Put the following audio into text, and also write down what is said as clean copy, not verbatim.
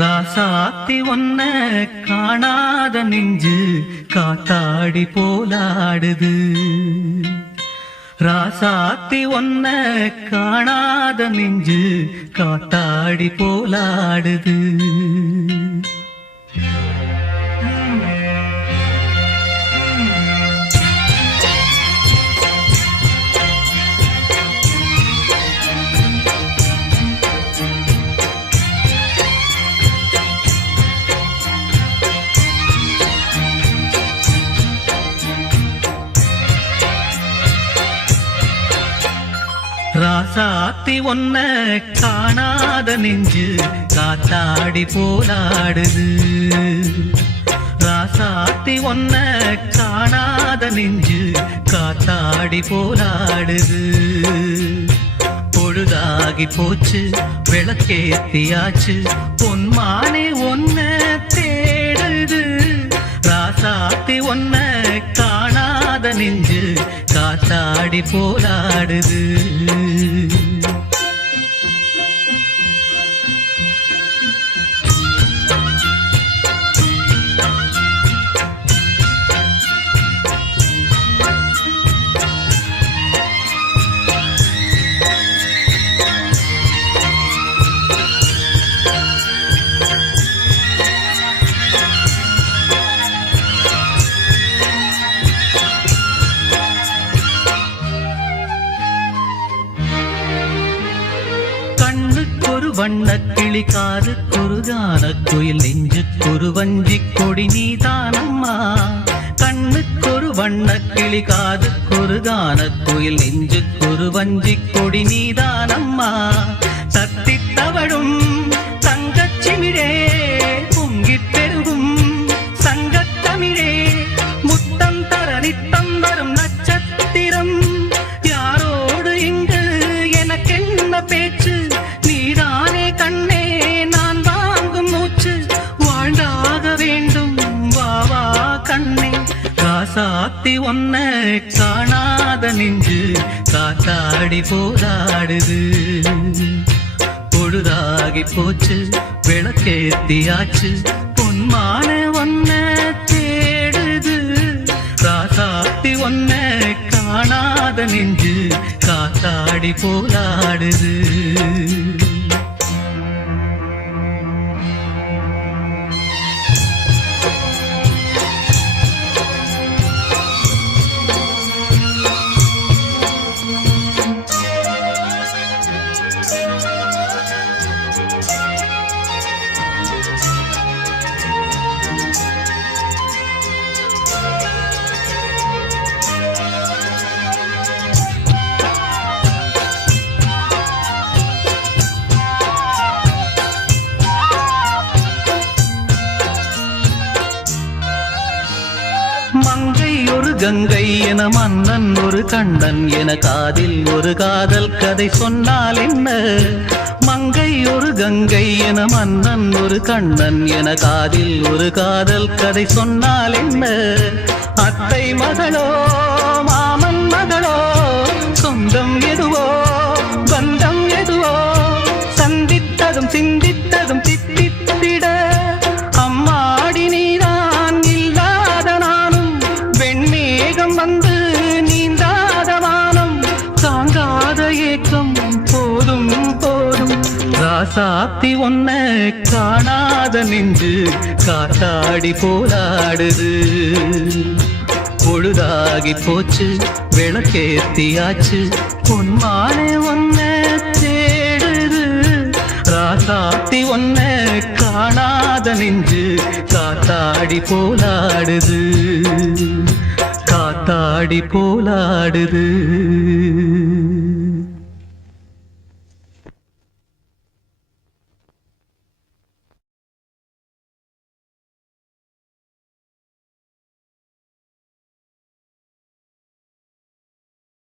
ராசாத்தி ஒன்ன காணாத நெஞ்சு காத்தாடி போலாடுது. ராசாத்தி ஒன்ன காணாத நெஞ்சு காத்தாடி போலாடுது. ராசாத்தி ஒன்ன காணாத நெஞ்சு காத்தாடி போலாடுது. ராசாத்தி ஒன்ன காணாத நெஞ்சு காத்தாடி போலாடுது. பொழுதாகி போச்சு விளக்கேத்தியாச்சு பொன்மானே ஒன்ன தேடுது. ராசாத்தி ஒன்ன காணாத நெஞ்சு காத்தாடி போலாடுது. கண்ணுக்கொரு வண்ணக்கிளி காதுக்கொரு கானக்குயில் நெஞ்சுக்கொரு வஞ்சிக் கொடி நீதானம்மா. கண்ணுக்கொரு வண்ணக்கிளி காதுக்கொரு கானக்குயில் நெஞ்சுக்கொரு வஞ்சிக் கொடி நீதானம்மா. தத்தித் தவழும் தங்கச்சிமிழே பொங்கிப் பெருகும் சங்கத்தமிழே முத்தம் தர நித்தம் வரும் நட்சத்திரம். யாரோடு இங்கு எனக்கென்ன பேச்சு, நீதானே கண்ணே நான் வாங்கும் மூச்சு. வாழ்ந்தாக வேண்டும் வா வா கண்ணே. ராசாத்தி ஒன்ன காணாத நெஞ்சு காத்தாடி போராடுது. பொழுதாகி போச்சு விளக்கேத்தியாச்சு பொன்மான ஒன்ன தேடுது. ராசாத்தி ஒன்ன காணாத நெஞ்சு காத்தாடி போராடுது. மங்கை ஒரு கங்கை என மன்னன் ஒரு கண்ணன் என காதில் ஒரு காதல் கதை சொன்னால் என்ன. மங்கை ஒரு கங்கை என மன்னன் ஒரு கண்ணன் என காதில் ஒரு காதல் கதை சொன்னால் என்ன. அத்தை மகளோ மாமன் மகளோ சொந்தம் எதுவோ பந்தம் எதுவோ சந்தித்ததும் சிந்தித்ததும் தித்தித்திட அம்மாடி நீதான் இல்லாத நானும் வெண்மேகம் வந்து நீந்தாத வானம் தாங்காத ஏக்கம் போதும் போதும். ராசாத்தி ஒன்ன காணாத நெஞ்சு காத்தாடி போராடுது. பொழுதாகி போச்சு விளக்கேத்தியாச்சு பொன்மானே ஒன்ன தேடுது. ராசாத்தி ஒன்ன காணாத நெஞ்சு காத்தாடி போலாடுது. காத்தாடி போலாடுது.